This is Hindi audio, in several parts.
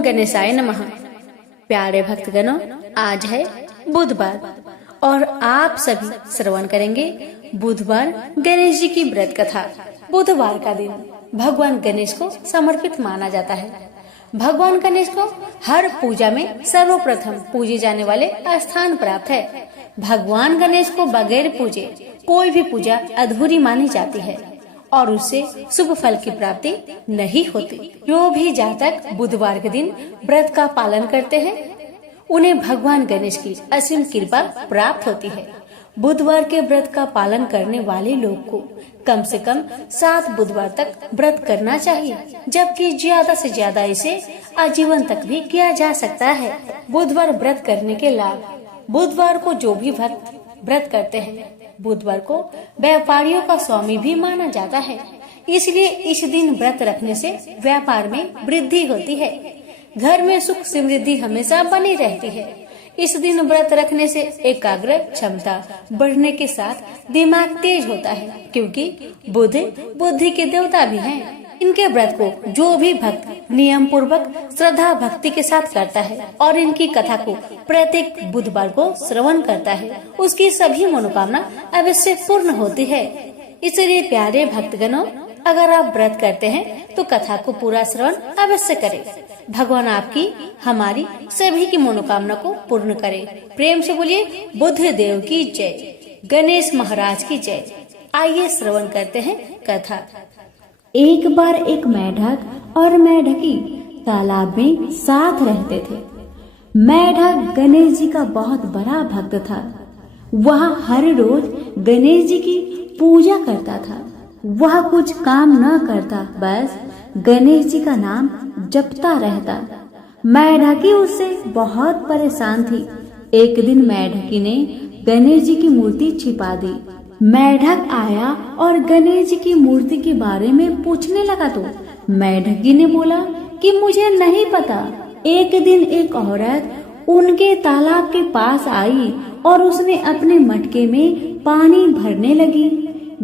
ओम गणेशाय नमः। प्यारे भक्तगणों, आज है बुधवार और आप सभी श्रवण करेंगे बुधवार गणेश जी की व्रत कथा। बुधवार का दिन भगवान गणेश को समर्पित माना जाता है। भगवान गणेश को हर पूजा में सर्वप्रथम पूजे जाने वाले स्थान प्राप्त है। भगवान गणेश को बगैर पूजे कोई भी पूजा अधूरी मानी जाती है और उससे शुभ फल की प्राप्ति नहीं होती। जो भी जातक बुधवार के दिन व्रत का पालन करते हैं, उन्हें भगवान गणेश की असीम कृपा प्राप्त होती है। बुधवार के व्रत का पालन करने वाले लोग को कम से कम 7 बुधवार तक व्रत करना चाहिए, जबकि ज्यादा से ज्यादा इसे आजीवन तक भी किया जा सकता है। बुधवार व्रत करने के लाभ। बुधवार को जो भी भक्त व्रत करते हैं, बुधवार को व्यापारियों का स्वामी भी माना जाता है। इसलिए इस दिन व्रत रखने से व्यापार में वृद्धि होती है। घर में सुख समृद्धि हमेशा बनी रहती है। इस दिन व्रत रखने से एकाग्र क्षमता बढ़ने के साथ दिमाग तेज होता है, क्योंकि बुध बुद्धि के देवता भी हैं। इनके व्रत को जो भी भक्त नियम पूर्वक श्रद्धा भक्ति के साथ करता है और इनकी कथा को प्रत्येक बुधवार को श्रवण करता है, उसकी सभी मनोकामना अवश्य पूर्ण होती है। इसलिए प्यारे भक्तगणों, अगर आप व्रत करते हैं तो कथा को पूरा श्रवण अवश्य करें। भगवान आपकी हमारी सभी की मनोकामना को पूर्ण करे। प्रेम से बोलिए बुद्ध देव की जय, गणेश महाराज की जय। आइए श्रवण करते हैं कथा। एक बार एक मेढक और मेढकी तालाब में साथ रहते थे। मेढक गणेश जी का बहुत बड़ा भक्त था। वह हर रोज गणेश जी की पूजा करता था। वह कुछ काम न करता, बस गणेश जी का नाम जपता रहता। मेढकी उससे बहुत परेशान थी। एक दिन मेढकी ने गणेश जी की मूर्ति छिपा दी। मेढक आया और गणेश जी की मूर्ति के बारे में पूछने लगा तो मेढकी ने बोला कि मुझे नहीं पता। एक दिन एक औरत उनके तालाब के पास आई और उसने अपने मटके में पानी भरने लगी।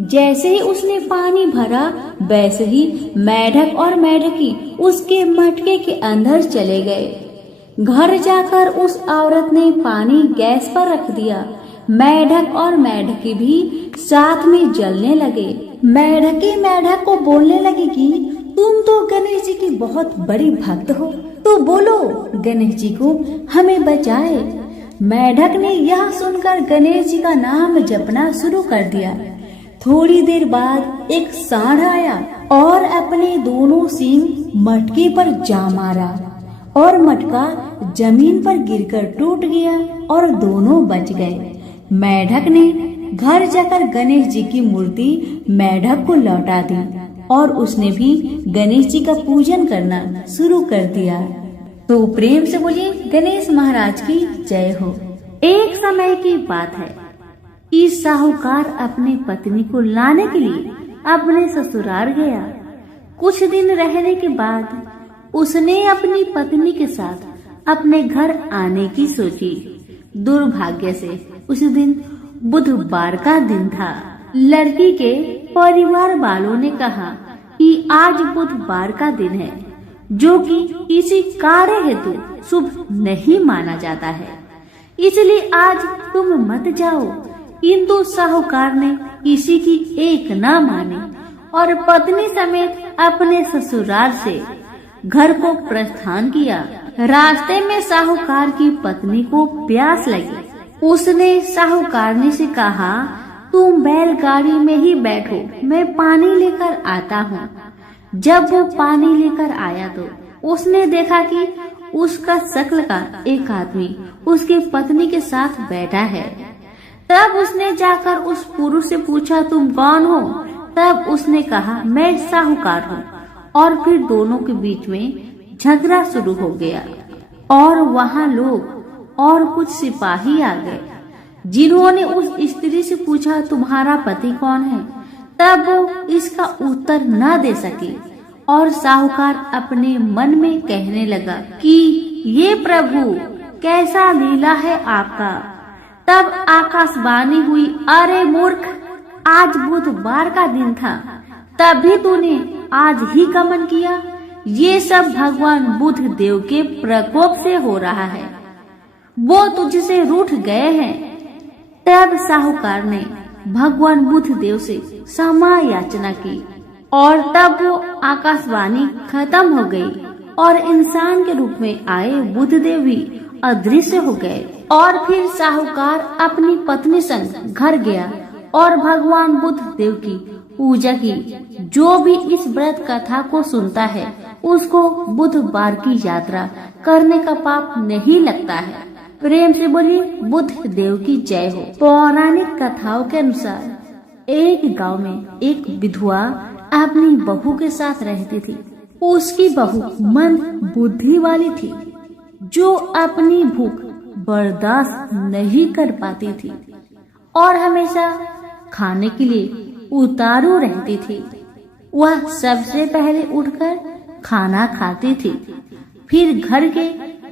जैसे ही उसने पानी भरा, वैसे ही मेढक और मेढकी उसके मटके के अंदर चले गए। घर जाकर उस औरत ने पानी गैस पर रख दिया। मेढक और मेढकी भी साथ में जलने लगे। मेढकी मेढक को बोलने लगी कि तुम तो गणेश जी की बहुत बड़ी भक्त हो, तो बोलो गणेश जी को हमें बचाए। मेढक ने यह सुनकर गणेश जी का नाम जपना शुरू कर दिया। थोड़ी देर बाद एक सांड आया और अपने दोनों सींग मटके पर जा मारा और मटका जमीन पर गिरकर टूट गया और दोनों बच गए। मेढक ने घर जाकर गणेश जी की मूर्ति मेढक को लौटा दी और उसने भी गणेश जी का पूजन करना शुरू कर दिया। तो प्रेम से बोलिए गणेश महाराज की जय हो। एक समय की बात है कि साहूकार अपने पत्नी को लाने के लिए अपने ससुराल गया। कुछ दिन रहने के बाद उसने अपनी पत्नी के साथ अपने घर आने की सोची। दुर्भाग्य से उस दिन बुधवार का दिन था। लड़की के परिवार वालों ने कहा कि आज बुधवार का दिन है, जो कि किसी कार्य हेतु शुभ नहीं माना जाता है, इसलिए आज तुम मत जाओ। किंतु साहूकार ने किसी की एक न मानी और पत्नी समेत अपने ससुराल से घर को प्रस्थान किया। रास्ते में साहूकार की पत्नी को प्यास लगी। उसने साहूकारनी से कहा, तुम बैलगाड़ी में ही बैठो, मैं पानी लेकर आता हूँ। जब वो पानी लेकर आया तो उसने देखा कि उसका शक्ल का एक आदमी उसके पत्नी के साथ बैठा है। तब उसने जाकर उस पुरुष से पूछा, तुम कौन हो? तब उसने कहा, मैं साहूकार हूँ। और फिर दोनों के बीच में झगड़ा शुरू हो गया और वहाँ लोग और कुछ सिपाही आ गए, जिन्होंने उस स्त्री से पूछा, तुम्हारा पति कौन है? तब वो इसका उत्तर न दे सकी और साहूकार अपने मन में कहने लगा कि ये प्रभु, कैसा लीला है आपका। तब आकाशवाणी हुई, अरे मूर्ख, आज बुधवार का दिन था, तभी तूने आज ही गमन किया। ये सब भगवान बुद्ध देव के प्रकोप से हो रहा है, वो तुझसे रूठ गए हैं। तब साहूकार ने भगवान बुद्ध देव से क्षमा याचना की और तब वो आकाशवाणी खत्म हो गई और इंसान के रूप में आए बुद्ध देव भी अदृश्य हो गए। और फिर साहूकार अपनी पत्नी संग घर गया और भगवान बुद्ध देव की पूजा की। जो भी इस व्रत कथा को सुनता है उसको बुधवार की यात्रा करने का पाप नहीं लगता है। प्रेम से बोलिए बुद्ध देव की जय हो। पौराणिक कथाओं के अनुसार एक गांव में एक विधवा अपनी बहू के साथ रहती थी। उसकी बहू मंद बुद्धि वाली थी जो अपनी भूख बर्दाश्त नहीं कर पाती थी और हमेशा खाने के लिए उतारू रहती थी। वह सबसे पहले उठकर खाना खाती थी, फिर घर के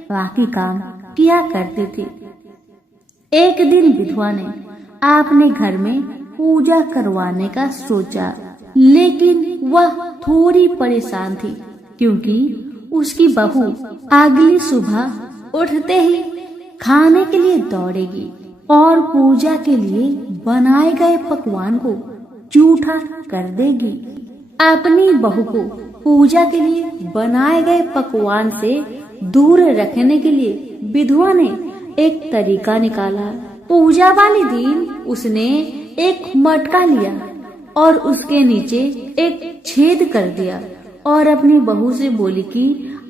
बाकी काम किया करती थी। एक दिन विधवा ने अपने घर में पूजा करवाने का सोचा, लेकिन वह थोड़ी परेशान थी क्योंकि उसकी बहू अगली सुबह उठते ही खाने के लिए दौड़ेगी और पूजा के लिए बनाए गए पकवान को जूठा कर देगी। अपनी बहू को पूजा के लिए बनाए गए पकवान से दूर रखने के लिए विधवा ने एक तरीका निकाला। पूजा वाले दिन उसने एक मटका लिया और उसके नीचे एक छेद कर दिया और अपनी बहू से बोली कि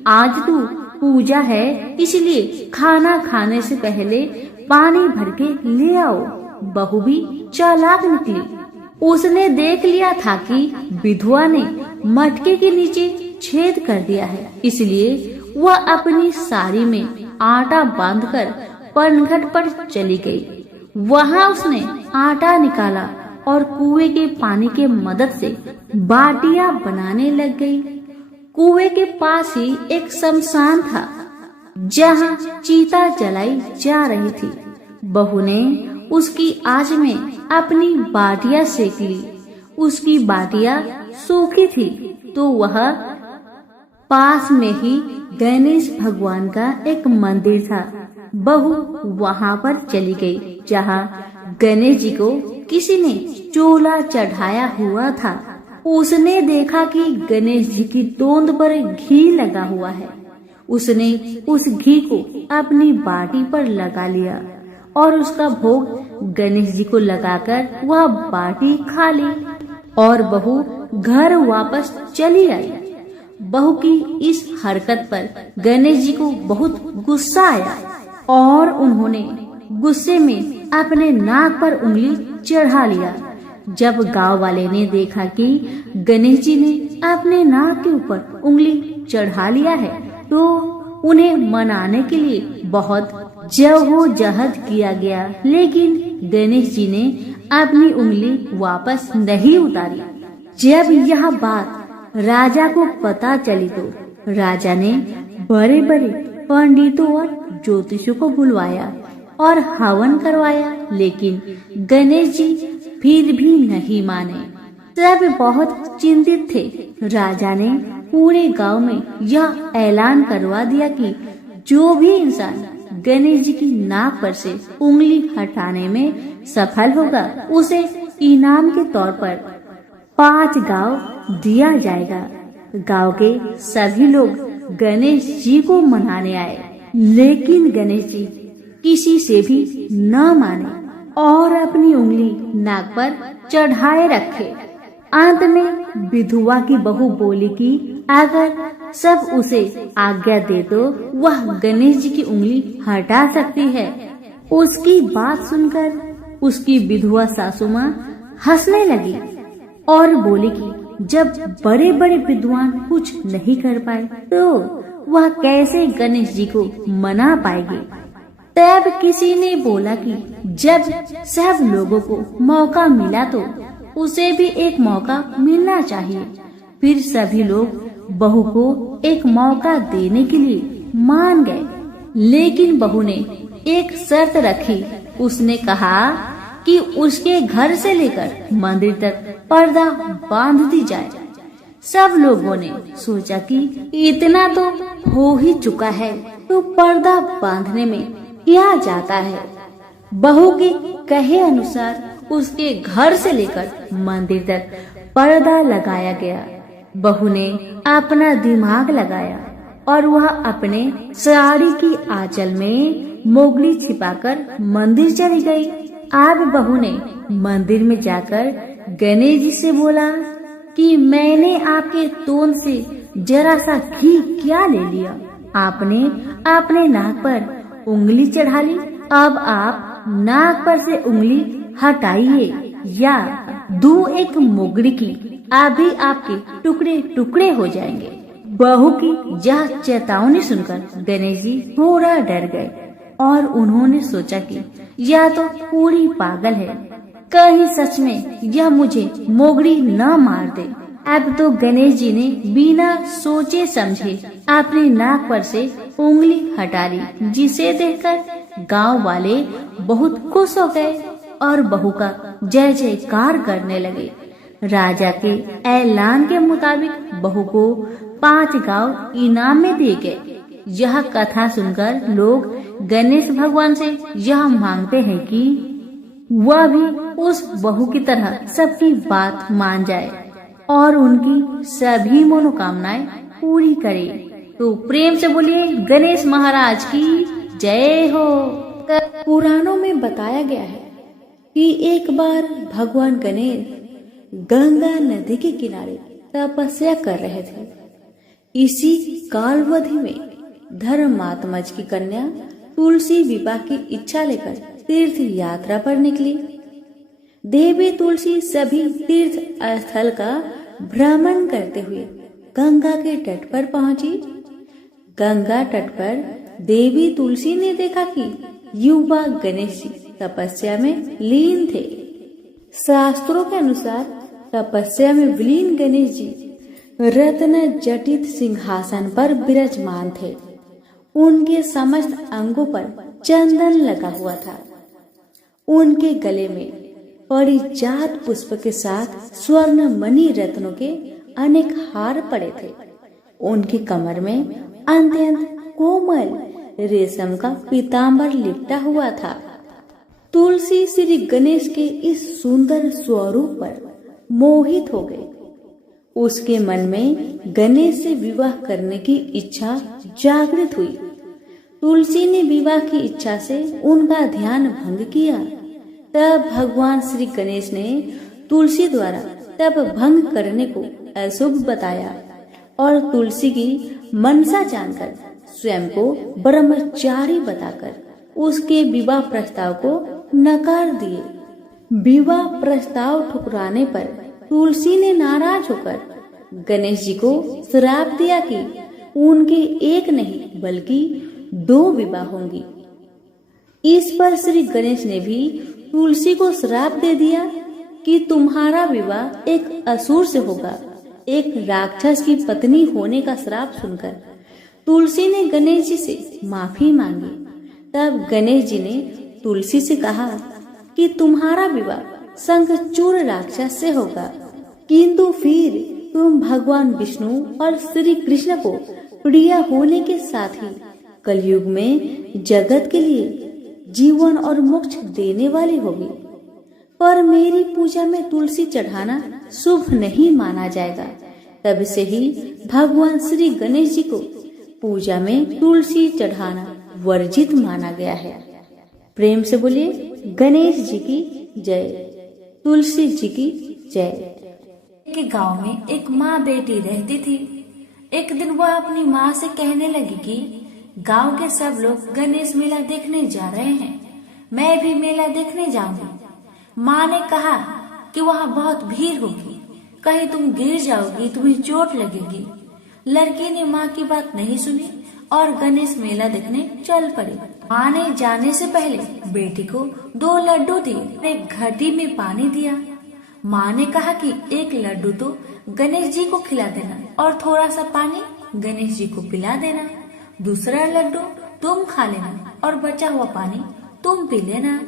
आज तो पूजा है, इसलिए खाना खाने से पहले पानी भर के ले आओ। बहू भी चालाक निकली। उसने देख लिया था कि विधवा ने मटके के नीचे छेद कर दिया है, इसलिए वह अपनी साड़ी में आटा बांधकर पनघट पर चली गई। वहां उसने आटा निकाला और कुएं के पानी के मदद से बाटियां बनाने लग गई। कुएं के पास ही एक शमशान था जहां चीता जलाई जा रही थी। बहू ने उसकी आंच में अपनी बाटियां सेक ली। उसकी बाटियां सूखी थी तो वह पास में ही गणेश भगवान का एक मंदिर था। बहू वहां पर चली गई जहां गणेश जी को किसी ने चोला चढ़ाया हुआ था। उसने देखा कि गणेश जी की तोंद पर घी लगा हुआ है। उसने उस घी को अपनी बाटी पर लगा लिया और उसका भोग गणेश जी को लगाकर वह बाटी खा ली और बहू घर वापस चली आई। बहू की इस हरकत पर गणेश जी को बहुत गुस्सा आया और उन्होंने गुस्से में अपने नाक पर उंगली चढ़ा लिया। जब गांव वाले ने देखा कि गणेश जी ने अपने नाक के ऊपर उंगली चढ़ा लिया है तो उन्हें मनाने के लिए बहुत जद्दोजहद किया गया, लेकिन गणेश जी ने अपनी उंगली वापस नहीं उतारी। जब यह बात राजा को पता चली तो राजा ने बड़े बड़े पंडितों और ज्योतिषों को बुलवाया और हवन करवाया, लेकिन गणेश जी फिर भी नहीं माने। सब बहुत चिंतित थे। राजा ने पूरे गांव में यह ऐलान करवा दिया कि जो भी इंसान गणेश जी की नाक पर से उंगली हटाने में सफल होगा उसे इनाम के तौर पर 5 गांव दिया जाएगा। गांव के सभी लोग गणेश जी को मनाने आए, लेकिन गणेश जी किसी से भी न माने और अपनी उंगली नाक पर चढ़ाए रखे। अंत में विधवा की बहू बोली कि अगर सब उसे आज्ञा दे तो वह गणेश जी की उंगली हटा सकती है। उसकी बात सुनकर उसकी विधवा सासू माँ हंसने लगी और बोली कि जब बड़े बड़े विद्वान कुछ नहीं कर पाए तो वह कैसे गणेश जी को मना पाएगी। तब किसी ने बोला कि जब सब लोगों को मौका मिला तो उसे भी एक मौका मिलना चाहिए। फिर सभी लोग बहू को एक मौका देने के लिए मान गए, लेकिन बहू ने एक शर्त रखी। उसने कहा कि उसके घर से लेकर मंदिर तक पर्दा बांध दी जाए। सब लोगों ने सोचा कि इतना तो हो ही चुका है, तो पर्दा बांधने में क्या जाता है। बहू के कहे अनुसार उसके घर से लेकर मंदिर तक पर्दा लगाया गया। बहू ने अपना दिमाग लगाया और वह अपने साड़ी की आंचल में मोगली छिपाकर मंदिर चली गई। अब बहू ने मंदिर में जाकर गणेश जी से बोला कि मैंने आपके तोंद से जरा सा घी क्या ले लिया, आपने अपने नाक पर उंगली चढ़ा ली। अब आप नाक पर से उंगली हटाइए या दो एक मोगरी की, अभी आपके टुकड़े टुकड़े हो जाएंगे। बहू की यह चेतावनी सुनकर गणेश जी थोड़ा डर गए और उन्होंने सोचा कि यह तो पूरी पागल है, कहीं सच में यह मुझे मोगरी न मार दे। अब तो गणेश जी ने बिना सोचे समझे अपने नाक पर से उंगली हटा ली, जिसे देखकर गांव वाले बहुत खुश हो गए और बहू का जय जयकार करने लगे। राजा के ऐलान के मुताबिक बहू को 5 गांव इनाम में दिए गए। यह कथा सुनकर लोग गणेश भगवान से यह मांगते हैं कि वह भी उस बहू की तरह सबकी बात मान जाए और उनकी सभी मनोकामनाएं पूरी करे। तो प्रेम से बोलिए गणेश महाराज की जय हो। पुराणों में बताया गया है कि एक बार भगवान गणेश गंगा नदी के किनारे तपस्या कर रहे थे। इसी कालवधि में धर्मात्मा की कन्या तुलसी विवाह की इच्छा लेकर तीर्थ यात्रा पर निकली। देवी तुलसी सभी तीर्थ स्थल का भ्रमण करते हुए गंगा के तट पर पहुंची। गंगा तट पर देवी तुलसी ने देखा कि युवा गणेश जी तपस्या में लीन थे। शास्त्रों के अनुसार तपस्या में विलीन गणेश जी रत्न जटित सिंहासन पर विराजमान थे। उनके समस्त अंगों पर चंदन लगा हुआ था। उनके गले में पारिजात पुष्प के साथ स्वर्ण मणि रत्नों के अनेक हार पड़े थे। उनकी कमर में अत्यंत कोमल रेशम का पीतांबर लिपटा हुआ था। तुलसी श्री गणेश के इस सुंदर स्वरूप पर मोहित हो गए। उसके मन में गणेश से विवाह करने की इच्छा जागृत हुई। तुलसी ने विवाह की इच्छा से उनका ध्यान भंग किया। तब भगवान श्री गणेश ने तुलसी द्वारा तब भंग करने को अशुभ बताया और तुलसी की मनसा जानकर स्वयं को ब्रह्मचारी बताकर उसके विवाह प्रस्ताव को नकार दिए। विवाह प्रस्ताव ठुकराने पर तुलसी ने नाराज होकर गणेश जी को श्राप दिया कि उनके एक नहीं बल्कि 2 विवाह होंगी। इस पर श्री गणेश ने भी तुलसी को श्राप दे दिया कि तुम्हारा विवाह एक असुर से होगा। एक राक्षस की पत्नी होने का श्राप सुनकर तुलसी ने गणेश जी से माफी मांगी। तब गणेश जी ने तुलसी से कहा कि तुम्हारा विवाह शंखचूड़ राक्षस से होगा, किंतु फिर तुम भगवान विष्णु और श्री कृष्ण को प्रिय होने के साथ ही कलयुग में जगत के लिए जीवन और मोक्ष देने वाली होगी। पर मेरी पूजा में तुलसी चढ़ाना शुभ नहीं माना जाएगा। तब से ही भगवान श्री गणेश जी को पूजा में तुलसी चढ़ाना वर्जित माना गया है। प्रेम से बोलिए गणेश जी की जय, तुलसी जी की जय। एक गांव में एक माँ बेटी रहती थी। एक दिन वह अपनी माँ से कहने लगी कि गांव के सब लोग गणेश मेला देखने जा रहे हैं, मैं भी मेला देखने जाऊंगी। माँ ने कहा कि वहाँ बहुत भीड़ होगी, कहीं तुम गिर जाओगी, तुम्हें चोट लगेगी। लड़की ने माँ की बात नहीं सुनी और गणेश मेला देखने चल पड़ी। माँ ने जाने से पहले बेटी को 2 लड्डू दिए, एक घटी में पानी दिया। माँ ने कहा कि एक लड्डू तो गणेश जी को खिला देना और थोड़ा सा पानी गणेश जी को पिला देना। दूसरा लड्डू तुम खा लेना और बचा हुआ पानी तुम पी लेना।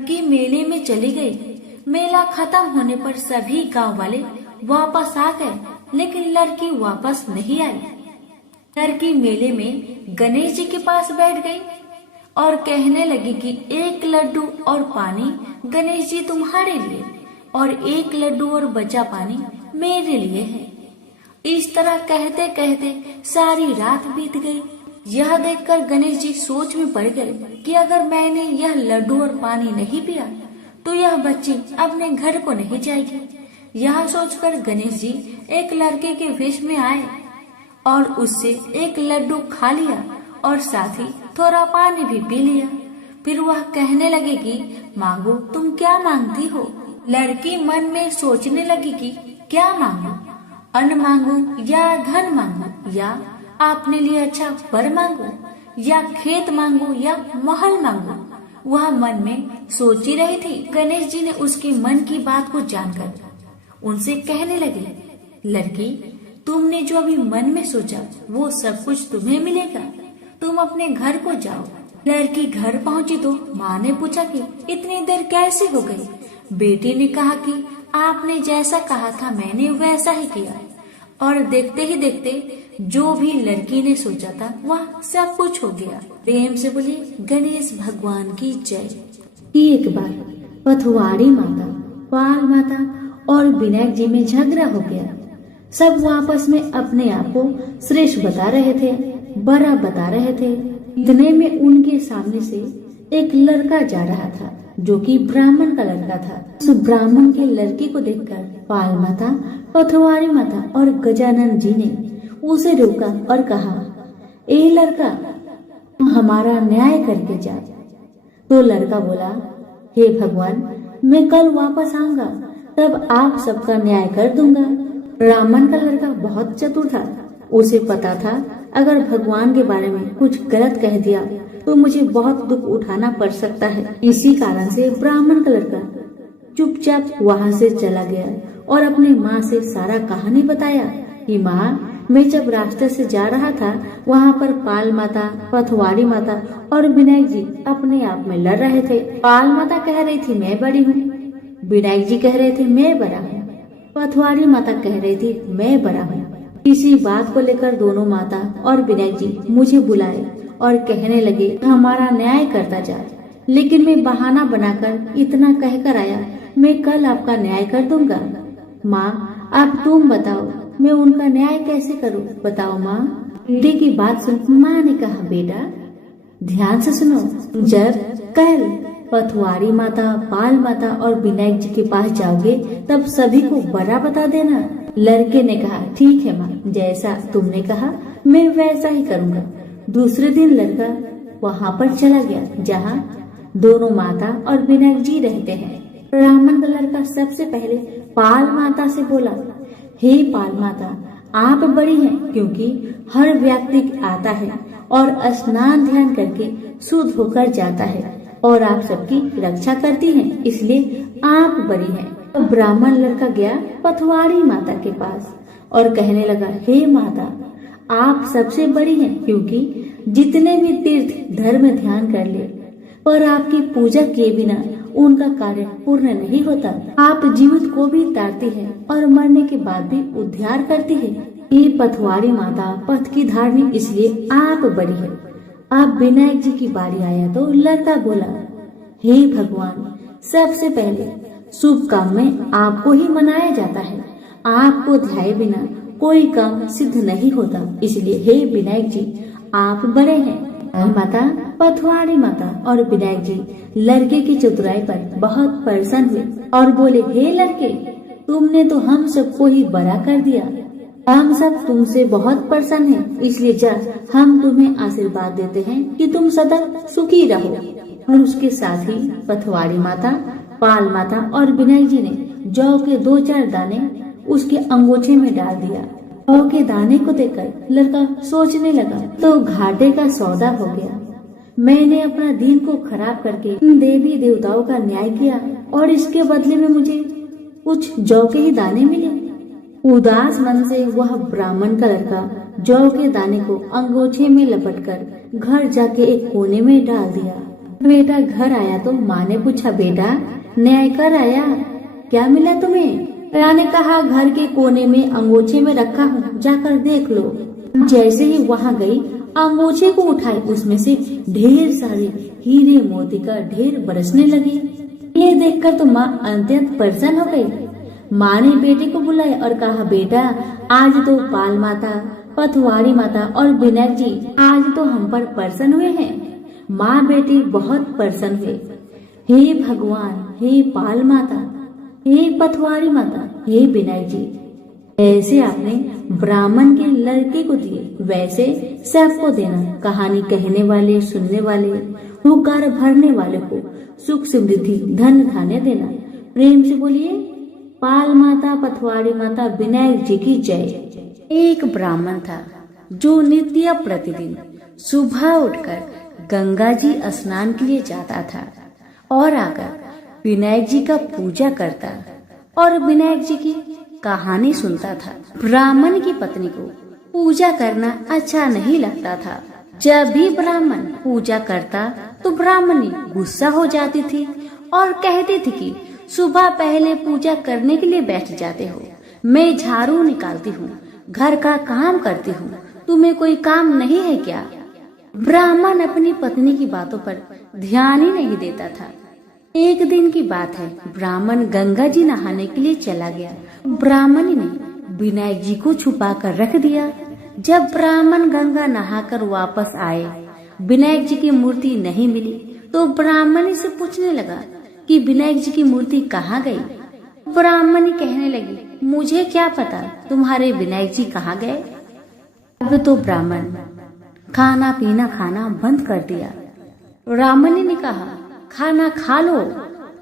कि मेले में चली गई। मेला खत्म होने पर सभी गांव वाले वापस आ गए लेकिन लड़की वापस नहीं आई। लड़की मेले में गणेश जी के पास बैठ गई और कहने लगी कि एक लड्डू और पानी गणेश जी तुम्हारे लिए और एक लड्डू और बचा पानी मेरे लिए है। इस तरह कहते कहते सारी रात बीत गई। यह देखकर गणेश जी सोच में पड़ गए कि अगर मैंने यह लड्डू और पानी नहीं पिया तो यह बच्ची अपने घर को नहीं जाएगी। यह सोचकर गणेश जी एक लड़के के वेश में आए और उससे एक लड्डू खा लिया और साथ ही थोड़ा पानी भी पी लिया। फिर वह कहने लगे कि मांगो, तुम क्या मांगती हो। लड़की मन में सोचने लगी कि क्या मांगू, अन्न मांगू या धन मांगू या अपने लिए अच्छा वर मांगू या खेत मांगू या महल मांगू। वह मन में सोच ही रही थी। गणेश जी ने उसके मन की बात को जानकर उनसे कहने लगे, लड़की, तुमने जो अभी मन में सोचा वो सब कुछ तुम्हें मिलेगा। तुम अपने घर को जाओ। लड़की घर पहुंची तो माँ ने पूछा कि इतनी देर कैसे हो गई। बेटी ने कहा कि आपने जैसा कहा था मैंने वैसा ही किया और देखते ही देखते जो भी लड़की ने सोचा था वह सब कुछ हो गया। प्रेम से बोली गणेश भगवान की जय। एक बार पथवारी माता, पाल माता और विनायक जी में झगड़ा हो गया। सब आपस में अपने आप को श्रेष्ठ बता रहे थे, बड़ा बता रहे थे। इतने में उनके सामने से एक लड़का जा रहा था जो कि ब्राह्मण का लड़का था। उस ब्राह्मण के लड़के को देखकर पाल माता, पथवारी माता और गजानन जी ने उसे रोका और कहा, ए लड़का, हमारा न्याय करके जा। तो लड़का बोला, हे भगवान, मैं कल वापस आऊंगा, तब आप सबका न्याय कर दूंगा। ब्राह्मण का लड़का बहुत चतुर था। उसे पता था अगर भगवान के बारे में कुछ गलत कह दिया तो मुझे बहुत दुख उठाना पड़ सकता है। इसी कारण से ब्राह्मण का लड़का चुपचाप वहाँ से चला गया और अपनी माँ से सारा कहानी बताया कि माँ, मैं जब रास्ते से जा रहा था वहाँ पर पाल माता, पथवारी माता और विनायक जी अपने आप में लड़ रहे थे। पाल माता कह रही थी मैं बड़ी हूँ, विनायक जी कह रहे थे मैं बड़ा हूँ, पथवारी माता कह रही थी मैं बड़ा हूँ। इसी बात को लेकर दोनों माता और विनायक जी मुझे बुलाए और कहने लगे हमारा न्याय करता जा। लेकिन मैं बहाना बनाकर इतना कहकर आया, मैं कल आपका न्याय कर दूंगा। माँ, अब तुम बताओ मैं उनका न्याय कैसे करूं, बताओ माँ। बेटे की बात सुन माँ ने कहा, बेटा ध्यान से सुनो, जब कल पथवारी माता, पाल माता और विनायक जी के पास जाओगे तब सभी को बड़ा बता देना। लड़के ने कहा, ठीक है माँ, जैसा तुमने कहा मैं वैसा ही करूँगा। दूसरे दिन लड़का वहाँ पर चला गया जहाँ दोनों माता और विनायक जी रहते हैं। ब्राह्मण का लड़का सबसे पहले पाल माता से बोला, हे पाल माता, आप बड़ी हैं क्योंकि हर व्यक्ति आता है और स्नान ध्यान करके शुद्ध होकर जाता है और आप सबकी रक्षा करती हैं, इसलिए आप बड़ी हैं। तो ब्राह्मण लड़का गया पथवारी माता के पास और कहने लगा, हे माता, आप सबसे बड़ी हैं क्योंकि जितने भी तीर्थ धर्म ध्यान कर ले पर आपकी पूजा किए बिना उनका कार्य पूर्ण नहीं होता। आप जीवित को भी तारती है और मरने के बाद भी उद्धार करती है। ये पथवारी माता पथ की धारणी, इसलिए आप बड़ी है। अब विनायक जी की बारी आया तो लड़का बोला, हे भगवान, सबसे पहले शुभ काम में आपको ही मनाया जाता है। आपको ध्याए बिना कोई काम सिद्ध नहीं होता, इसलिए हे विनायक जी आप बड़े हैं। माता, पथवारी माता और विनायक जी लड़के की चतुराई पर बहुत प्रसन्न हुए और बोले, हे लड़के, तुमने तो हम सबको ही बड़ा कर दिया। हम सब तुमसे बहुत प्रसन्न हैं, इसलिए जा हम तुम्हें आशीर्वाद देते हैं कि तुम सदा सुखी रहो। और उसके साथ ही पथवारी माता, पाल माता और विनायक जी ने जौ के 2-4 दाने उसके अंगूठे में डाल दिया। जौ के दाने को देखकर लड़का सोचने लगा, तो घाटे का सौदा हो गया। मैंने अपना दिन को खराब करके देवी देवताओं का न्याय किया और इसके बदले में मुझे कुछ जौ के ही दाने मिले। उदास मन से वह ब्राह्मण का लड़का जौ के दाने को अंगूठे में लपटकर घर जाके एक कोने में डाल दिया। बेटा घर आया तो माँ ने पूछा, बेटा न्याय कर आया, क्या मिला तुम्हें? कन्या ने कहा, घर के कोने में अंगोछे में रखा हूँ, जाकर देख लो। जैसे ही वहाँ गई, अंगोछे को उठाई, उसमें से ढेर सारे हीरे मोती का ढेर बरसने लगे। ये देखकर तो माँ अत्यंत प्रसन्न हो गई। माँ ने बेटे को बुलाया और कहा, बेटा, आज तो पाल माता, पथवारी माता और विनायक जी आज तो हम पर प्रसन्न हुए हैं। माँ बेटी बहुत प्रसन्न हुए। हे भगवान, हे पाल माता, हे पथवारी माता, हे विनायक जी, ऐसे आपने ब्राह्मण के लड़के को दिए, वैसे सबको देना। कहानी कहने वाले, सुनने वाले, हुकार भरने वाले को सुख समृद्धि धन धान्य देना। प्रेम से बोलिए, पाल माता, पथवारी माता, विनायक जी की जय। एक ब्राह्मण था जो नित्य प्रतिदिन सुबह उठकर गंगा जी स्नान के लिए जाता था और आकर विनायक जी का पूजा करता और विनायक जी की कहानी सुनता था। ब्राह्मण की पत्नी को पूजा करना अच्छा नहीं लगता था। जब भी ब्राह्मण पूजा करता तो ब्राह्मणी गुस्सा हो जाती थी और कहती थी कि सुबह पहले पूजा करने के लिए बैठ जाते हो, मैं झाड़ू निकालती हूँ, घर का काम करती हूँ, तुम्हें कोई काम नहीं है क्या? ब्राह्मण अपनी पत्नी की बातों पर ध्यान ही नहीं देता था। एक दिन की बात है, ब्राह्मण गंगा जी नहाने के लिए चला गया। ब्राह्मणी ने विनायक जी को छुपा कर रख दिया। जब ब्राह्मण गंगा नहाकर वापस आए, विनायक जी की मूर्ति नहीं मिली तो ब्राह्मणी से पूछने लगा कि विनायक जी की मूर्ति कहाँ गई? ब्राह्मणी कहने लगी, मुझे क्या पता तुम्हारे विनायक जी कहाँ गए। अब तो ब्राह्मण खाना पीना खाना बंद कर दिया। ब्राह्मणी ने कहा, खाना खा लो।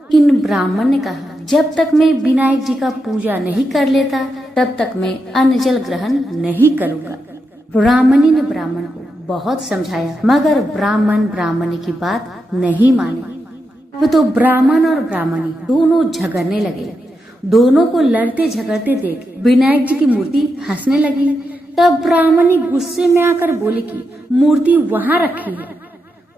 लेकिन ब्राह्मण ने कहा, जब तक मैं विनायक जी का पूजा नहीं कर लेता तब तक मैं अन्न जल ग्रहण नहीं करूँगा। ब्राह्मणी ने ब्राह्मण को बहुत समझाया, मगर ब्राह्मण ब्राह्मणी की बात नहीं मानी। अब तो ब्राह्मण और ब्राह्मणी दोनों झगड़ने लगे। दोनों को लड़ते झगड़ते देख विनायक जी की मूर्ति हंसने लगी। तब ब्राह्मणी गुस्से में आकर बोली कि मूर्ति वहाँ रखी है।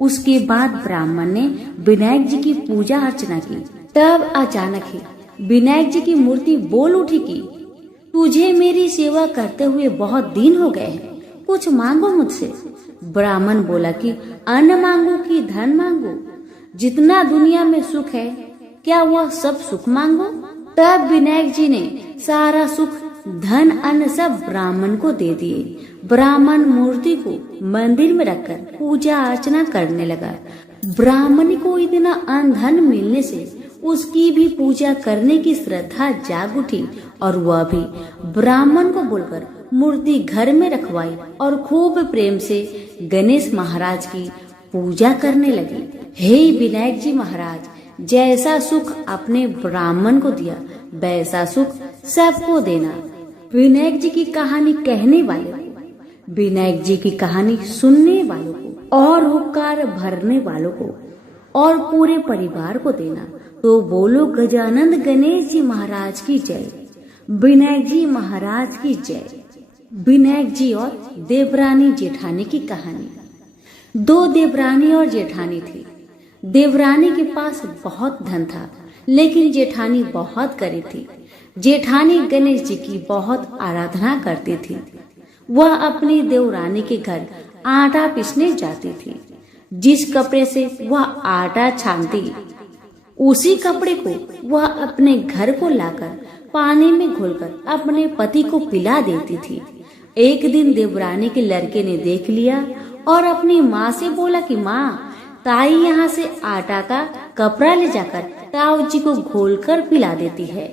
उसके बाद ब्राह्मण ने विनायक जी की पूजा अर्चना की। तब अचानक ही विनायक जी की मूर्ति बोल उठी कि तुझे मेरी सेवा करते हुए बहुत दिन हो गए हैं, कुछ मांगो मुझसे। ब्राह्मण बोला कि अन्न मांगो कि धन मांगो? जितना दुनिया में सुख है क्या वह सब सुख मांगो? तब विनायक जी ने सारा सुख, धन, अन्न सब ब्राह्मण को दे दिए। ब्राह्मण मूर्ति को मंदिर में रखकर पूजा अर्चना करने लगा। ब्राह्मण को इतना अन्न धन मिलने से उसकी भी पूजा करने की श्रद्धा जाग उठी और वह भी ब्राह्मण को बोलकर मूर्ति घर में रखवाई और खूब प्रेम से गणेश महाराज की पूजा करने लगी। हे विनायक जी महाराज, जैसा सुख अपने ब्राह्मण को दिया वैसा सुख सबको देना। विनायक जी की कहानी कहने वाले को, विनायक जी की कहानी सुनने वालों को और हुक्कार भरने वालों को और पूरे परिवार को देना। तो बोलो गजानंद गणेश जी महाराज की जय, विनायक जी महाराज की जय। विनायक जी और देवरानी जेठानी की कहानी। दो देवरानी और जेठानी थी। देवरानी के पास बहुत धन था, लेकिन जेठानी बहुत गरीब थी। जेठानी गणेश जी की बहुत आराधना करती थी। वह अपनी देवरानी के घर आटा पीसने जाती थी। जिस कपड़े से वह आटा छानती, उसी कपड़े को वह अपने घर को लाकर पानी में घोलकर अपने पति को पिला देती थी। एक दिन देवरानी के लड़के ने देख लिया और अपनी माँ से बोला कि माँ, ताई यहाँ से आटा का कपड़ा ले जाकर ताऊ जी को घोलकर पिला देती है।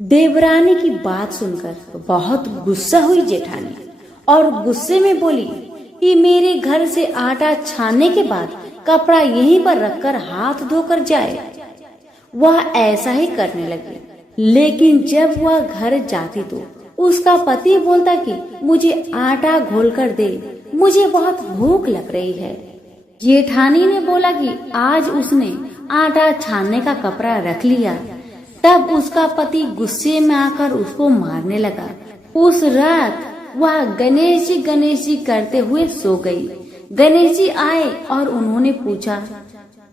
देवरानी की बात सुनकर बहुत गुस्सा हुई जेठानी और गुस्से में बोली कि मेरे घर से आटा छानने के बाद कपड़ा यहीं पर रखकर हाथ धोकर जाए। वह ऐसा ही करने लगी, लेकिन जब वह घर जाती तो उसका पति बोलता कि मुझे आटा घोलकर दे, मुझे बहुत भूख लग रही है। जेठानी ने बोला कि आज उसने आटा छानने का कपड़ा रख लिया। तब उसका पति गुस्से में आकर उसको मारने लगा। उस रात वह गणेश जी करते हुए सो गई। गणेश जी आए और उन्होंने पूछा,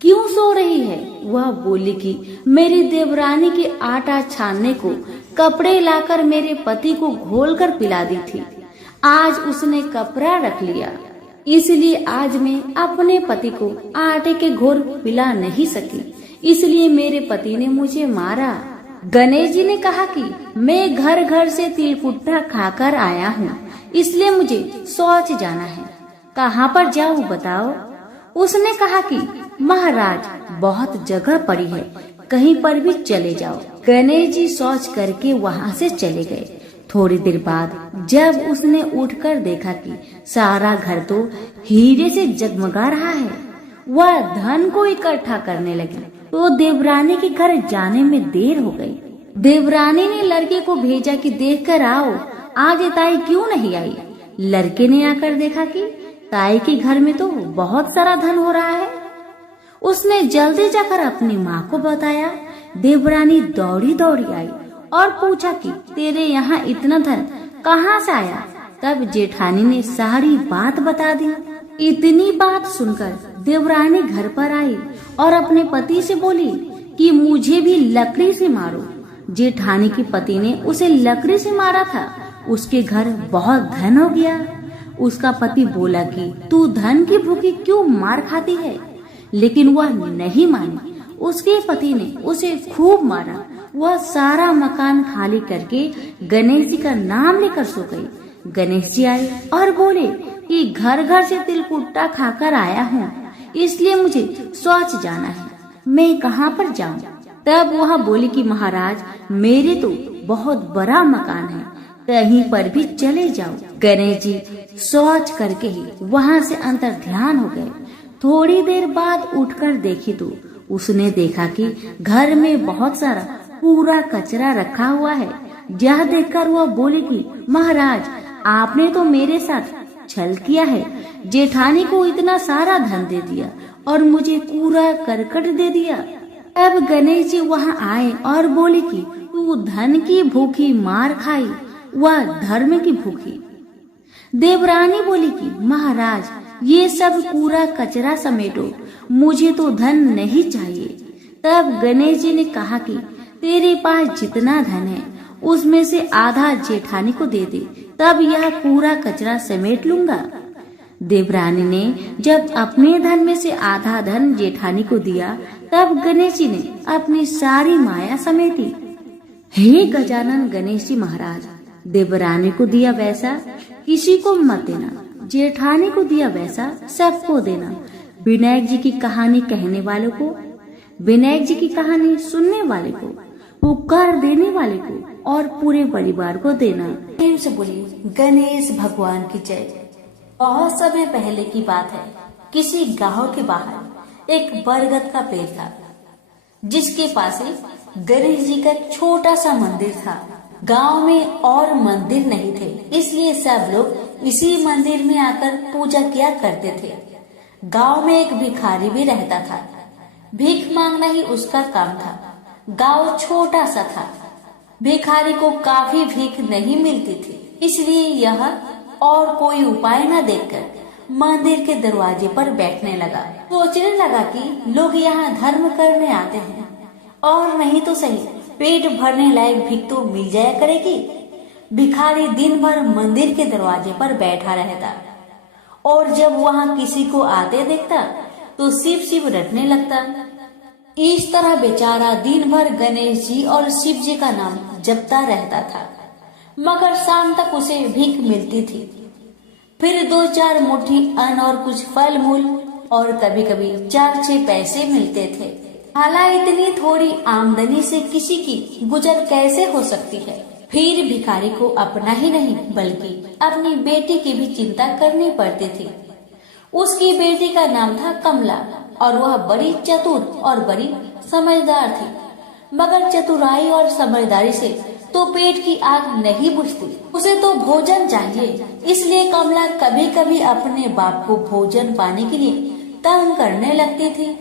क्यों सो रही है? वह बोली कि मेरी देवरानी के आटा छानने को कपड़े लाकर मेरे पति को घोलकर पिला दी थी। आज उसने कपड़ा रख लिया, इसलिए आज मैं अपने पति को आटे के घोल पिला नहीं सकी, इसलिए मेरे पति ने मुझे मारा। गणेश जी ने कहा कि मैं घर घर से तिलकुट्टा खाकर आया हूँ, इसलिए मुझे शौच जाना है। कहाँ पर जाऊँ बताओ? उसने कहा कि महाराज बहुत जगह पड़ी है, कहीं पर भी चले जाओ। गणेश जी शौच करके वहाँ से चले गए। थोड़ी देर बाद जब उसने उठकर देखा कि सारा घर तो हीरे से जगमगा रहा है, वह धन को इकट्ठा करने लगी। तो देवरानी के घर जाने में देर हो गई। देवरानी ने लड़के को भेजा कि देखकर आओ, आज ताई क्यों नहीं आई। लड़के ने आकर देखा कि ताई के घर में तो बहुत सारा धन हो रहा है। उसने जल्दी जाकर अपनी माँ को बताया। देवरानी दौड़ी दौड़ी आई और पूछा कि तेरे यहाँ इतना धन कहाँ से आया। तब जेठानी ने सारी बात बता दी। इतनी बात सुनकर देवरानी घर पर आई और अपने पति से बोली कि मुझे भी लकड़ी से मारो। जेठानी के पति ने उसे लकड़ी से मारा था। उसके घर बहुत धन हो गया। उसका पति बोला कि तू धन की भूखी क्यों मार खाती है, लेकिन वह नहीं मानी। उसके पति ने उसे खूब मारा। वह सारा मकान खाली करके गणेश जी का नाम लेकर सो गई। गणेश जी आए और बोले कि घर घर से तिलकुट्टा खाकर आया हूँ, इसलिए मुझे शौच जाना है, मैं कहाँ पर जाऊँ। तब वह बोली कि महाराज मेरे तो बहुत बड़ा मकान है, कहीं पर भी चले जाओ। गणेश जी शौच करके ही वहाँ से अंतर ध्यान हो गए। थोड़ी देर बाद उठकर देखी तो उसने देखा कि घर में बहुत सारा पूरा कचरा रखा हुआ है। यह देखकर वह बोली कि महाराज आपने तो मेरे साथ छल किया है। जेठानी को इतना सारा धन दे दिया और मुझे पूरा करकट दे दिया। अब गणेश जी वहाँ आए और बोले कि तू धन की भूखी मार खाई, वह धर्म की भूखी। देवरानी बोली कि महाराज ये सब पूरा कचरा समेटो, मुझे तो धन नहीं चाहिए। तब गणेश जी ने कहा कि तेरे पास जितना धन है उसमें से आधा जेठानी को दे दे, तब यह पूरा कचरा समेट लूंगा। देवरानी ने जब अपने धन में से आधा धन जेठानी को दिया, तब गणेश जी ने अपनी सारी माया समेटी। हे गजानन गणेश जी महाराज, देवरानी को दिया वैसा किसी को मत देना, जेठानी को दिया वैसा सबको देना। विनायक जी की कहानी कहने वालों को, विनायक जी की कहानी सुनने वाले को, पुकार देने वाले को और पूरे परिवार को देना। प्रेम से बोलिए गणेश भगवान की जय। बहुत समय पहले की बात है, किसी गांव के बाहर एक बरगद का पेड़ था, जिसके पास ही गणेश जी का छोटा सा मंदिर था। गांव में और मंदिर नहीं थे, इसलिए सब लोग इसी मंदिर में आकर पूजा किया करते थे। गांव में एक भिखारी भी रहता था। भीख मांगना ही उसका काम था। गांव छोटा सा था, भिखारी को काफी भीख नहीं मिलती थी, इसलिए यह और कोई उपाय न देखकर मंदिर के दरवाजे पर बैठने लगा। सोचने लगा कि लोग यहाँ धर्म करने आते हैं और नहीं तो सही पेट भरने लायक भीख तो मिल जाया करेगी। भिखारी दिन भर मंदिर के दरवाजे पर बैठा रहता और जब वहाँ किसी को आते देखता तो शिव शिव रटने लगता। इस तरह बेचारा दिन भर गणेश जी और शिव जी का नाम जपता रहता था, मगर शाम तक उसे भीख मिलती थी। फिर 2-4 मुट्ठी अन्न और कुछ फल मूल और कभी कभी 4-6 पैसे मिलते थे। हालांकि इतनी थोड़ी आमदनी से किसी की गुजर कैसे हो सकती है। फिर भिखारी को अपना ही नहीं बल्कि अपनी बेटी की भी चिंता करनी पड़ती थी। उसकी बेटी का नाम था कमला और वह बड़ी चतुर और बड़ी समझदार थी, मगर चतुराई और समझदारी से तो पेट की आग नहीं बुझती, उसे तो भोजन चाहिए। इसलिए कमला कभी कभी अपने बाप को भोजन पाने के लिए तंग करने लगती थी।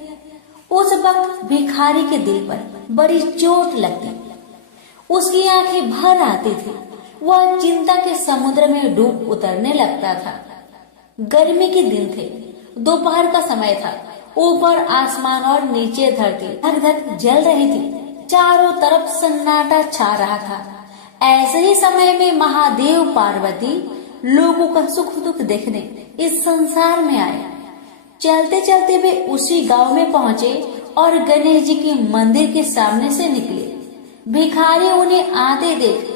उस वक्त भिखारी के दिल पर बड़ी चोट लगती, उसकी आंखें भर आती थी। वह चिंता के समुद्र में डूब उतरने लगता था। गर्मी के दिन थे, दोपहर का समय था ऊपर आसमान और नीचे धरती धक धक जल रही थी। चारों तरफ सन्नाटा छा रहा था। ऐसे ही समय में महादेव पार्वती लोगों का सुख दुख देखने इस संसार में आए। चलते चलते वे उसी गांव में पहुँचे और गणेश जी के मंदिर के सामने से निकले। भिखारी उन्हें आते देख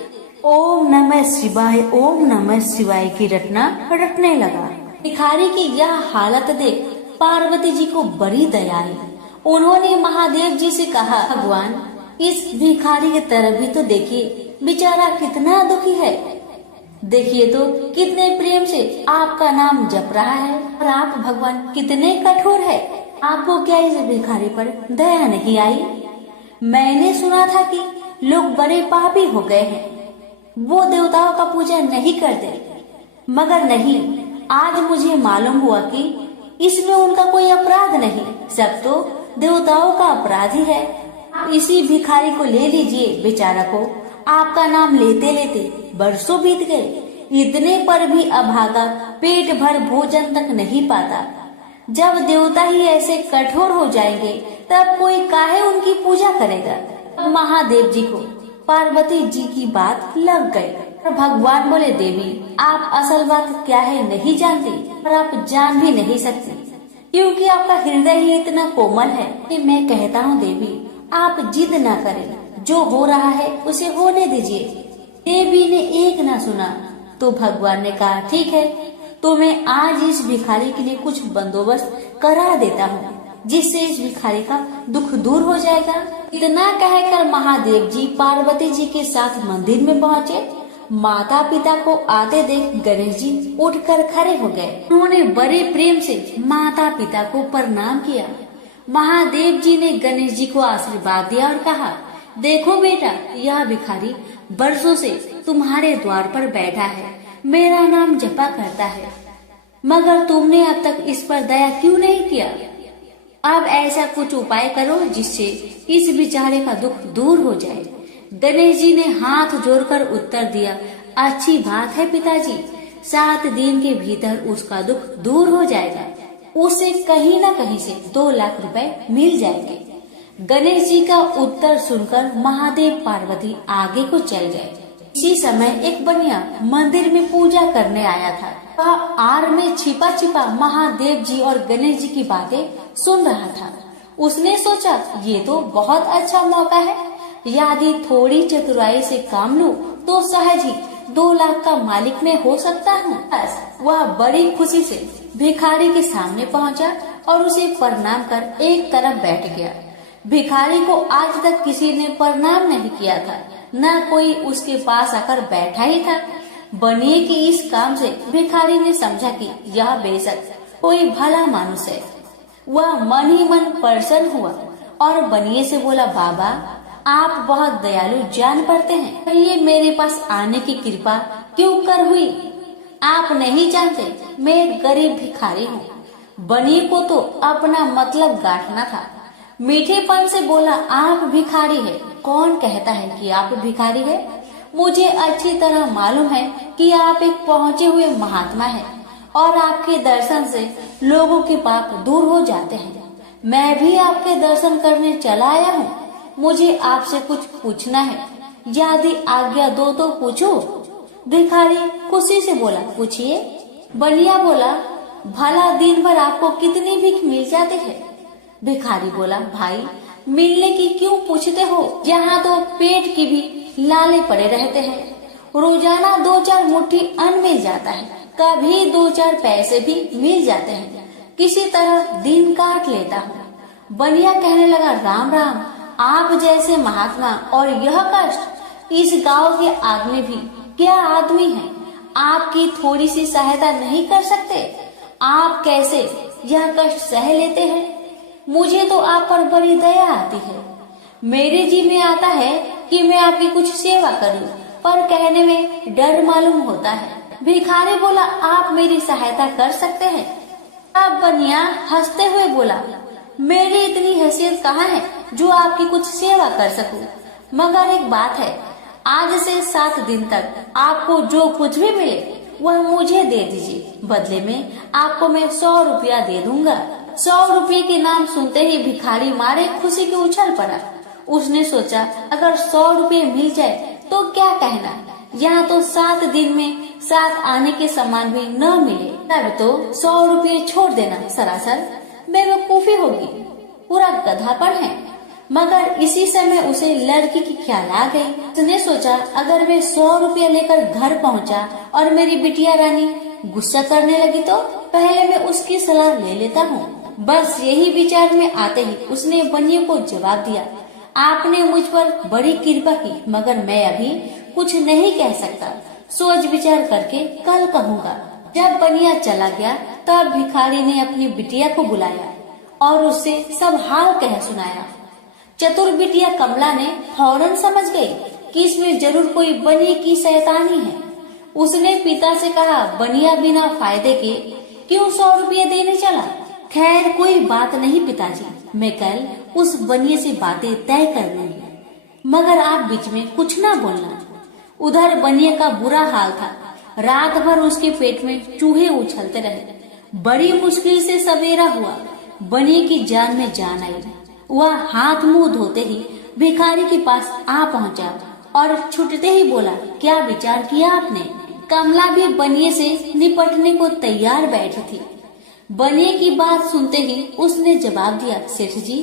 ओम नमः शिवाय की रटना रटने लगा। भिखारी की यह हालत देख पार्वती जी को बड़ी दया आई। उन्होंने महादेव जी से कहा, भगवान इस भिखारी की तरफ भी तो देखिए, बेचारा कितना दुखी है। देखिए तो कितने प्रेम से आपका नाम जप रहा है और आप भगवान कितने कठोर है। आपको क्या इस भिखारी पर दया नहीं आई? मैंने सुना था कि लोग बड़े पापी हो गए हैं, वो देवताओं का पूजा नहीं करते, मगर नहीं, आज मुझे मालूम हुआ कि इसमें उनका कोई अपराध नहीं, सब तो देवताओं का अपराध ही है। आप इसी भिखारी को ले लीजिए। बेचारा को आपका नाम लेते लेते बरसों बीत गए, इतने पर भी अभागा पेट भर भोजन तक नहीं पाता। जब देवता ही ऐसे कठोर हो जाएंगे तब कोई काहे उनकी पूजा करेगा। महादेव जी को पार्वती जी की बात लग गई। भगवान बोले, देवी आप असल बात क्या है नहीं जानती और आप जान भी नहीं सकती, क्योंकि आपका हृदय ही इतना कोमल है कि मैं कहता हूँ देवी आप जिद ना करें, जो हो रहा है उसे होने दीजिए। देवी ने एक ना सुना तो भगवान ने कहा, ठीक है तो मैं आज इस भिखारी के लिए कुछ बंदोबस्त करा देता हूँ, जिससे इस भिखारी का दुख दूर हो जाएगा। इतना कहकर महादेव जी पार्वती जी के साथ मंदिर में पहुँचे। माता पिता को आते देख गणेश जी उठकर खड़े हो गए। उन्होंने बड़े प्रेम से माता पिता को प्रणाम किया। महादेव जी ने गणेश जी को आशीर्वाद दिया और कहा, देखो बेटा, यह भिखारी बरसों से तुम्हारे द्वार पर बैठा है, मेरा नाम जपा करता है, मगर तुमने अब तक इस पर दया क्यों नहीं किया? अब ऐसा कुछ उपाय करो जिससे इस बेचारे का दुख दूर हो जाए। गणेश जी ने हाथ जोड़कर उत्तर दिया, अच्छी बात है पिताजी, 7 दिन के भीतर उसका दुख दूर हो जाएगा, उसे कहीं न कहीं से 2 लाख रुपए मिल जाएंगे। गणेश जी का उत्तर सुनकर महादेव पार्वती आगे को चल गए। इसी समय एक बनिया मंदिर में पूजा करने आया था। वह आड़ में छिपा छिपा महादेव जी और गणेश जी की बातें सुन रहा था। उसने सोचा, ये तो बहुत अच्छा मौका है, यदि थोड़ी चतुराई से काम लूं तो सहज ही 2 लाख का मालिक में हो सकता हूँ। बस वह बड़ी खुशी से भिखारी के सामने पहुँचा और उसे प्रणाम कर एक तरफ बैठ गया। भिखारी को आज तक किसी ने प्रणाम नहीं किया था, न कोई उसके पास आकर बैठा ही था। बनिए की इस काम से भिखारी ने समझा कि यह बेशक कोई भला मानुष है। वह मन ही मन प्रसन्न हुआ और बनिए से बोला, बाबा आप बहुत दयालु जान पड़ते हैं, ये मेरे पास आने की कृपा क्यों कर हुई? आप नहीं जानते मैं गरीब भिखारी हूँ। बनिए को तो अपना मतलब गांठना था। मीठेपन से बोला, आप भिखारी है? कौन कहता है कि आप भिखारी है? मुझे अच्छी तरह मालूम है कि आप एक पहुँचे हुए महात्मा हैं और आपके दर्शन से लोगों के पाप दूर हो जाते हैं। मैं भी आपके दर्शन करने चला आया हूँ। मुझे आपसे कुछ पूछना है, यदि आज्ञा दो तो पूछो। भिखारी खुशी से बोला, पूछिए। बनिया बोला, भला दिन भर आपको कितनी भीख मिल जाती है? भिखारी बोला, भाई मिलने की क्यों पूछते हो, यहाँ तो पेट की भी लाले पड़े रहते हैं। रोजाना 2-4 मुट्ठी अन्न मिल जाता है, कभी 2-4 पैसे भी मिल जाते हैं, किसी तरह दिन काट लेता हूँ। बनिया कहने लगा, राम राम, आप जैसे महात्मा और यह कष्ट, इस गांव के आदमी भी क्या आदमी हैं? आपकी थोड़ी सी सहायता नहीं कर सकते? आप कैसे यह कष्ट सह लेते हैं? मुझे तो आप पर बड़ी दया आती है। मेरे जी में आता है कि मैं आपकी कुछ सेवा करूं, पर कहने में डर मालूम होता है। भिखारी बोला, आप मेरी सहायता कर सकते हैं? अब बनिया हंसते हुए बोला, मेरी इतनी हैसियत कहाँ है जो आपकी कुछ सेवा कर सकूं, मगर एक बात है, आज से 7 दिन तक आपको जो कुछ भी मिले वह मुझे दे दीजिए, बदले में आपको मैं 100 रुपया दे दूंगा। 100 रुपये के नाम सुनते ही भिखारी मारे खुशी के उछल पड़ा। उसने सोचा अगर 100 रुपये मिल जाए तो क्या कहना, यहाँ तो 7 दिन में 7 आने के सामान भी न मिले, तब तो 100 रुपये छोड़ देना सरासर बेवकूफी होगी, पूरा गधापन है। मगर इसी समय उसे लड़की की ख्याल आ गई। उसने सोचा अगर वे 100 रुपये लेकर घर पहुँचा और मेरी बिटिया रानी गुस्सा करने लगी तो पहले मैं उसकी सलाह ले लेता हूँ। बस यही विचार में आते ही उसने बनिए को जवाब दिया, आपने मुझ पर बड़ी कृपा की, मगर मैं अभी कुछ नहीं कह सकता, सोच विचार करके कल कहूँगा। जब बनिया चला गया तब भिखारी ने अपनी बिटिया को बुलाया और उससे सब हाल कह सुनाया। चतुर बिटिया कमला ने फौरन समझ गई कि इसमें जरूर कोई बनिए की शैतानी है। उसने पिता से कहा, बनिया बिना फायदे के क्यों 100 रुपये देने चला? खैर कोई बात नहीं पिताजी, मैं कल उस बनिए से बातें तय कर लूंगी, मगर आप बीच में कुछ ना बोलना। उधर बनिए का बुरा हाल था, रात भर उसके पेट में चूहे उछलते रहे। बड़ी मुश्किल से सवेरा हुआ, बनिए की जान में जान आई। वह हाथ मुंह धोते ही भिखारी के पास आ पहुंचा और छुटते ही बोला, क्या विचार किया आपने? कमला भी बनिए से निपटने को तैयार बैठी थी। बनिए की बात सुनते ही उसने जवाब दिया, सेठ जी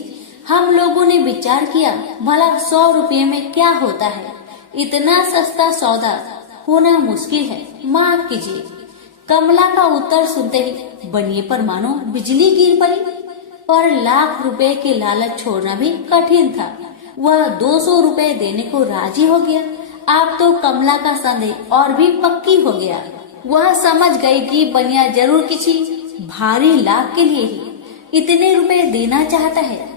हम लोगों ने विचार किया भला 100 रुपये में क्या होता है, इतना सस्ता सौदा होना मुश्किल है, माफ कीजिए। कमला का उत्तर सुनते ही बनिए पर मानो बिजली गिर पड़ी, पर लाख रुपए के लालच छोड़ना भी कठिन था। वह 200 रुपए देने को राजी हो गया। अब तो कमला का संदेह और भी पक्की हो गया। वह समझ गई कि बनिया जरूर किसी भारी लाभ के लिए ही इतने रुपए देना चाहता है।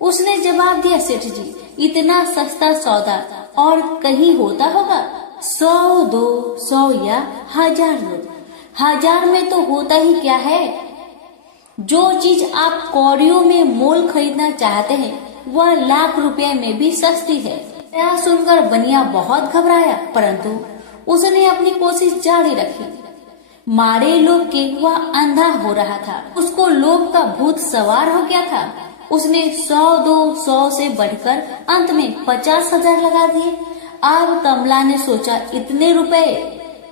उसने जवाब दिया, सेठ जी इतना सस्ता सौदा और कहीं होता होगा? 100, 200 या 1000 लोग, 1000 में तो होता ही क्या है। जो चीज आप कौड़ियों में मोल खरीदना चाहते हैं वह लाख रुपए में भी सस्ती है। यह सुनकर बनिया बहुत घबराया, परंतु उसने अपनी कोशिश जारी रखी। मारे लोभ के वह अंधा हो रहा था, उसको लोभ का भूत सवार हो गया था। उसने 100, 200 से बढ़कर अंत में 50,000 लगा दिए। अब कमला ने सोचा इतने रुपए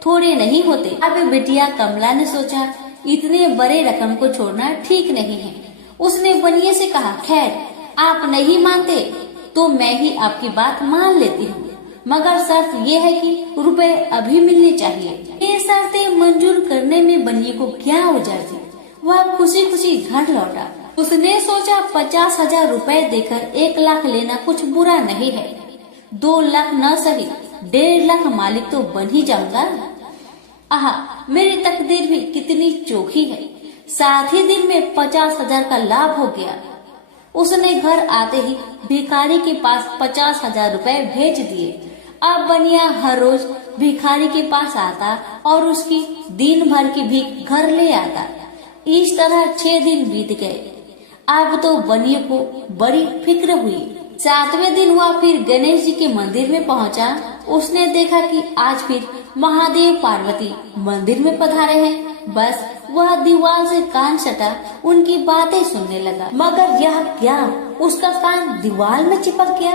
थोड़े नहीं होते। अब बिटिया कमला ने सोचा इतने बड़े रकम को छोड़ना ठीक नहीं है। उसने बनिए से कहा, खैर आप नहीं मानते तो मैं ही आपकी बात मान लेती हूँ, मगर शर्त यह है कि रुपए अभी मिलने चाहिए। ये शर्तें मंजूर करने में बनिए को क्या उजर थी। वह खुशी खुशी घर लौटा। उसने सोचा 50,000 रुपए देकर 1 लाख लेना कुछ बुरा नहीं है। 2 लाख न सही 1.5 लाख मालिक तो बन ही जाऊंगा। आहा, मेरी तकदीर भी कितनी चोखी है। 7 ही दिन में 50,000 का लाभ हो गया। उसने घर आते ही भिखारी के पास 50,000 रुपए भेज दिए। अब बनिया हर रोज भिखारी के पास आता और उसकी दिन भर की भीख घर ले आता। इस तरह 6 दिन बीत गए। अब तो बनिए को बड़ी फिक्र हुई। 7वें दिन वह फिर गणेश जी के मंदिर में पहुंचा। उसने देखा कि आज फिर महादेव पार्वती मंदिर में पधारे हैं। बस वह दीवार से कान सटा उनकी बातें सुनने लगा, मगर यह क्या, उसका कान दीवार में चिपक गया।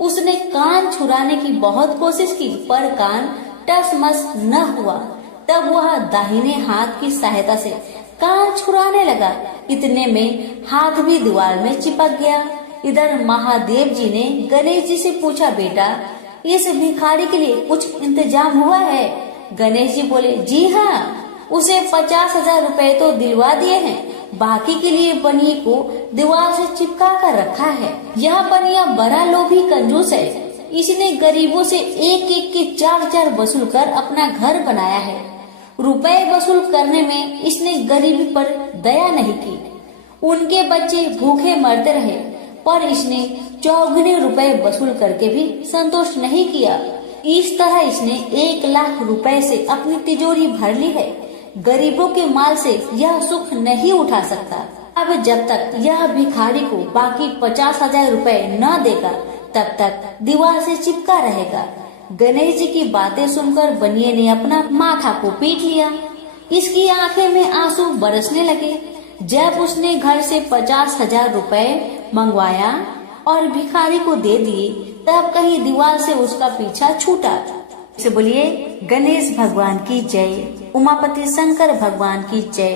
उसने कान छुड़ाने की बहुत कोशिश की, पर कान टसमस न हुआ। तब वह दाहिने हाथ की सहायता से कान छुड़ाने लगा। इतने में हाथ भी दीवार में चिपक गया। इधर महादेव जी ने गणेश जी से पूछा, बेटा इस भिखारी के लिए कुछ इंतजाम हुआ है? गणेश जी बोले, जी हाँ, उसे 50,000 रुपए तो दिलवा दिए हैं, बाकी के लिए बनिए को दीवार से चिपका कर रखा है। यह बनिया बड़ा लोभी कंजूस है। इसने गरीबों से एक एक के 4 वसूल कर अपना घर बनाया है। रुपए वसूल करने में इसने गरीबी पर दया नहीं की। उनके बच्चे भूखे मरते रहे, पर इसने 4 रुपए वसूल करके भी संतोष नहीं किया। इस तरह इसने 1 लाख रुपए से अपनी तिजोरी भर ली है। गरीबों के माल से यह सुख नहीं उठा सकता। अब जब तक यह भिखारी को बाकी 50,000 रुपए न देगा तब तक दीवार से चिपका रहेगा। गणेश जी की बातें सुनकर बनिए ने अपना माथा को पीट लिया। इसकी आंखें में आंसू बरसने लगे। जब उसने घर से 50,000 रुपए मंगवाया और भिखारी को दे दिए, तब कहीं दीवार से उसका पीछा छूटा। से बोलिए गणेश भगवान की जय, उमापति शंकर भगवान की जय।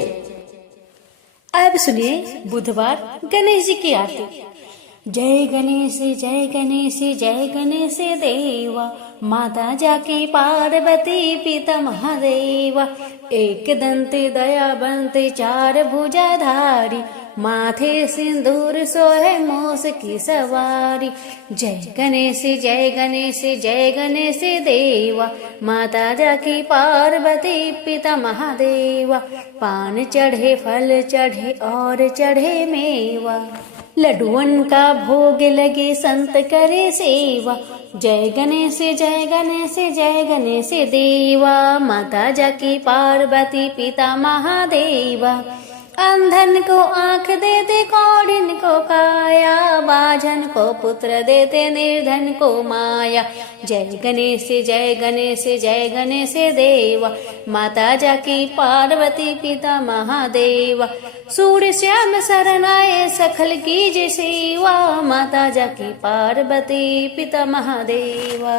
अब सुनिए बुधवार गणेश जी की आरती। जय गणेश जय गणेश जय गणेश देवा, माता जाकी पार्वती पिता महादेवा, एक दंते दया बनते चार भुजाधारी, माथे सिंदूर सोहे मोस की सवारी। जय गणेश जय गणेश जय गणेश देवा, माता जाकी पार्वती पिता महादेवा, पान चढ़े फल चढ़े और चढ़े मेवा, लड्डुअन का भोग लगे संत करे सेवा। जय गणेश जय गणेश जय गणेश देवा, माता जाकी पार्वती पिता महादेवा, अंधन को आंख देते कौड़िन को काया, बाझन को पुत्र देते निर्धन को माया। जय गणेश जय गणेश जय गणेश देवा, माता जाकी पार्वती पिता महादेवा, सूर्य श्याम शरण आए सखल कीजे सेवा, माता जाकी पार्वती पिता महादेवा।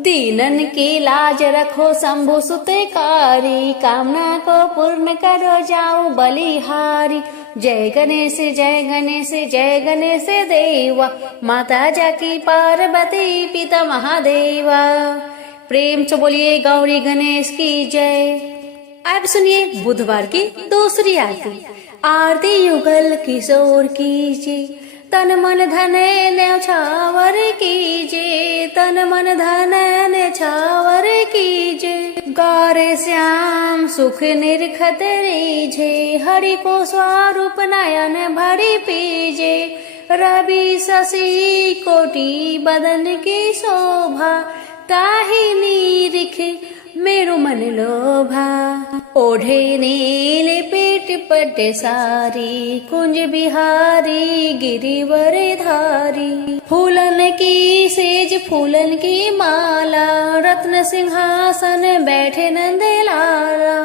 दीनन की लाज रखो शंभु सुतेकारी, कामना को पूर्ण करो जाऊं बलिहारी। जय गणेश जय गणेश जय गणेश देवा, माता जाकी पार्वती पिता महादेवा। प्रेम से बोलिए गौरी गणेश की जय। अब सुनिए बुधवार की दूसरी आरती। आरती युगल किशोर कीजिए, तन मन धन न्यौछावर कीजिए, तन मन धन न्यौछावर कीजिए, गौरे श्याम सुख निरखत रीझे, हरि को स्वरूप नयन भरी पीजे, रवि शशि कोटि बदन की शोभा, ताहि निरिख मेरो मन लोभा। ओढ़े नीले पेट पट सारी, कुंज बिहारी गिरिवर धारी, फूलन की सेज फूलन की माला, रत्न सिंहासन बैठे नंद लाला,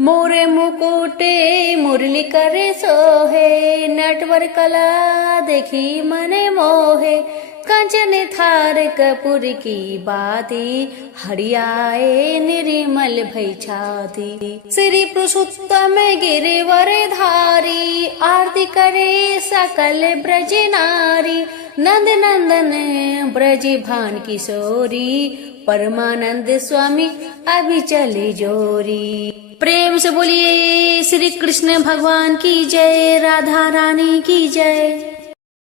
मोरे मुकुटे मुरली करे सोहे, नटवर कला देखी मने मोहे, कंचन थार कपूर की बाती, हरियाए निर्मल भई छाती, श्री पुरुषोत्तम गिरिवर धारी, आरती करे सकल ब्रज नारी, नंद नंदन ब्रज भान किशोरी, परमानंद स्वामी अभी चले जोरी। प्रेम से बोलिए श्री कृष्ण भगवान की जय, राधा रानी की जय।